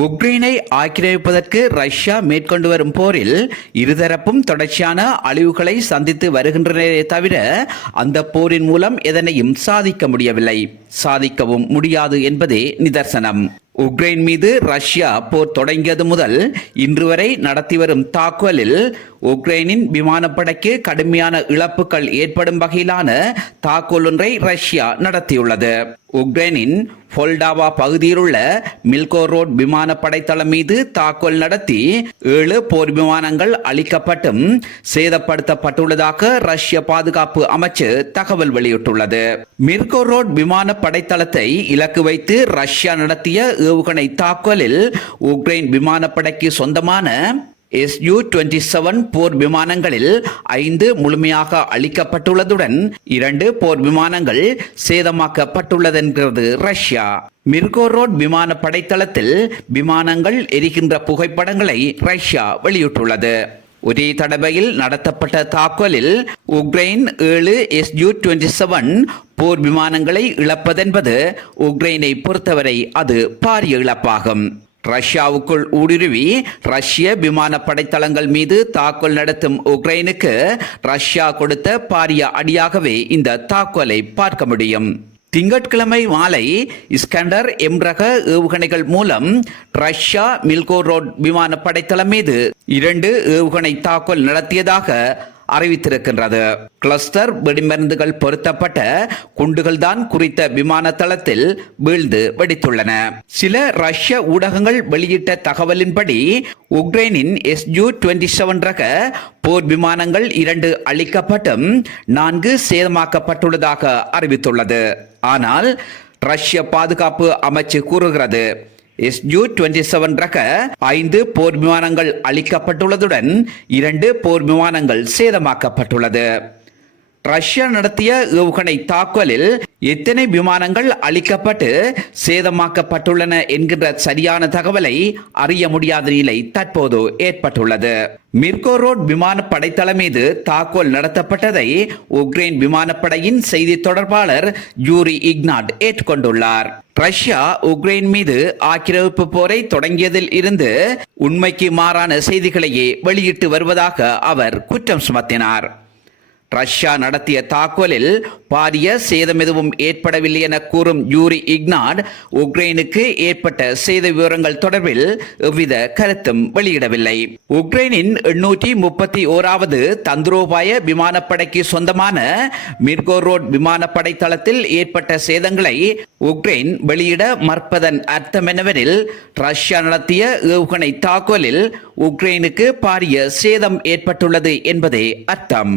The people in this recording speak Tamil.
உக்ரைனை ஆக்கிரமிப்பதற்கு ரஷ்யா மேற்கொண்டு வரும் போரில் இருதரப்பும் தொடர்ச்சியான அழிவுகளை சந்தித்து வருகின்றனரே தவிர அந்த போரின் மூலம் எதனையும் சாதிக்க முடியவில்லை, சாதிக்கவும் முடியாது என்பதே நிதர்சனம். உக்ரைன் மீது ரஷ்யா போர் தொடங்கியது முதல் இன்று வரை நடத்தி வரும் தாக்குதலில் உக்ரைனின் விமானப்படைக்கு கடுமையான இழப்புகள் ஏற்படும் வகையிலான தாக்குதல் ஒன்றை ரஷ்யா நடத்தியுள்ளது. உக்ரைனின் ஃபோல்டாவா பகுதியில் உள்ள மில்கோரோட் விமானப்படை தளம் மீது தாக்குதல் நடத்தி 7 போர் விமானங்கள் அளிக்கப்பட்டும் சேதப்படுத்தப்பட்டுள்ளதாக ரஷ்ய பாதுகாப்பு அமைச்சு தகவல் வெளியிட்டுள்ளது. மில்கோரோட் விமானப்படை தளத்தை இலக்கு வைத்து ரஷ்யா நடத்திய ஏவுகணை தாக்குதலில் உக்ரைன் விமானப்படைக்கு சொந்தமான Su-27 போர் விமானங்களில் 5 முழுமையாக அளிக்கப்பட்டுள்ளதுடன் 2 போர் விமானங்கள் சேதமாக்கப்பட்டுள்ளதென்கிறது ரஷ்யா. மிர்கோரோட் விமான படைத்தளத்தில் விமானங்கள் எரிகின்ற புகைப்படங்களை ரஷ்யா வெளியிட்டுள்ளது. ஒரே தடவையில் நடத்தப்பட்ட தாக்குதலில் உக்ரைன் 7 Su-27 போர் விமானங்களை இழப்பதென்பது உக்ரைனை பொறுத்தவரை அது பாரிய இழப்பாகும். ரஷ்யாவுக்குள் ஊடுருவி ரஷ்ய விமான படைத்தளங்கள் மீது தாக்குதல் நடத்தும் உக்ரைனுக்கு ரஷ்யா கொடுத்த பாரிய அடியாகவே இந்த தாக்குதலை பார்க்க முடியும். திங்கட்கிழமை மாலை இஸ்கண்டர் எம் ரக ஏவுகணைகள் மூலம் ரஷ்யா மில்கோரோட் விமான படைத்தளம் மீது 2 ஏவுகணை தாக்குதல் நடத்தியதாக அறிவித்திருக்கின்றது. கிளஸ்டர் வெடிமருந்துகள் பொருத்தப்பட்ட குண்டுகள் தான் குறித்த விமான தளத்தில் வீழ்ந்து வெடித்துள்ளன. சில ரஷ்ய ஊடகங்கள் வெளியிட்ட தகவலின்படி உக்ரைனின் Su-27 ரக போர் விமானங்கள் 2 அளிக்கப்பட்டும் 4 சேதமாக்கப்பட்டுள்ளதாக அறிவித்துள்ளது. ஆனால் ரஷ்ய பாதுகாப்பு அமைச்சு கூறுகிறது Su-27 ரக 5 போர் விமானங்கள் அளிக்கப்பட்டுள்ளதுடன் 2 போர் விமானங்கள் சேதமாக்கப்பட்டுள்ளது. ரஷ்யா நடத்திய ஏவுகணை தாக்குதலில் எத்தனை விமானங்கள் அளிக்கப்பட்டு சேதமாக்கப்பட்டுள்ளன என்கின்ற சரியான தகவலை அறிய முடியாத நிலை தற்போது ஏற்பட்டுள்ளது. மிர்கோரோட் விமான படைத்தளம் மீது தாக்குதல் நடத்தப்பட்டதை உக்ரைன் விமானப்படையின் செய்தி தொடர்பாளர் யூரி இக்னாட் ஏற்றுக்கொண்டுள்ளார். ரஷ்யா உக்ரைன் மீது ஆக்கிரமிப்பு போரை தொடங்கியதில் இருந்து உண்மைக்கு மாறான செய்திகளையே வெளியிட்டு வருவதாக அவர் குற்றம் சுமத்தினார். ரஷ்யா நடத்திய தாக்குதலில் பாரிய சேதம் எதுவும் ஏற்படவில்லை என கூறும் யூரி இக்னாட் உக்ரைனுக்கு ஏற்பட்ட சேத விவரங்கள் தொடர்பில் எவ்வித கருத்தும் வெளியிடவில்லை. உக்ரைனின் 831வது தந்திரோபாய விமானப்படைக்கு சொந்தமான மிர்கோரோட் விமானப்படை தளத்தில் ஏற்பட்ட சேதங்களை உக்ரைன் வெளியிட மறுப்பதன் அர்த்தம் என்னவெனில் ரஷ்யா நடத்திய ஏவுகணை தாக்குதலில் உக்ரைனுக்கு பாரிய சேதம் ஏற்பட்டுள்ளது என்பதே அர்த்தம்.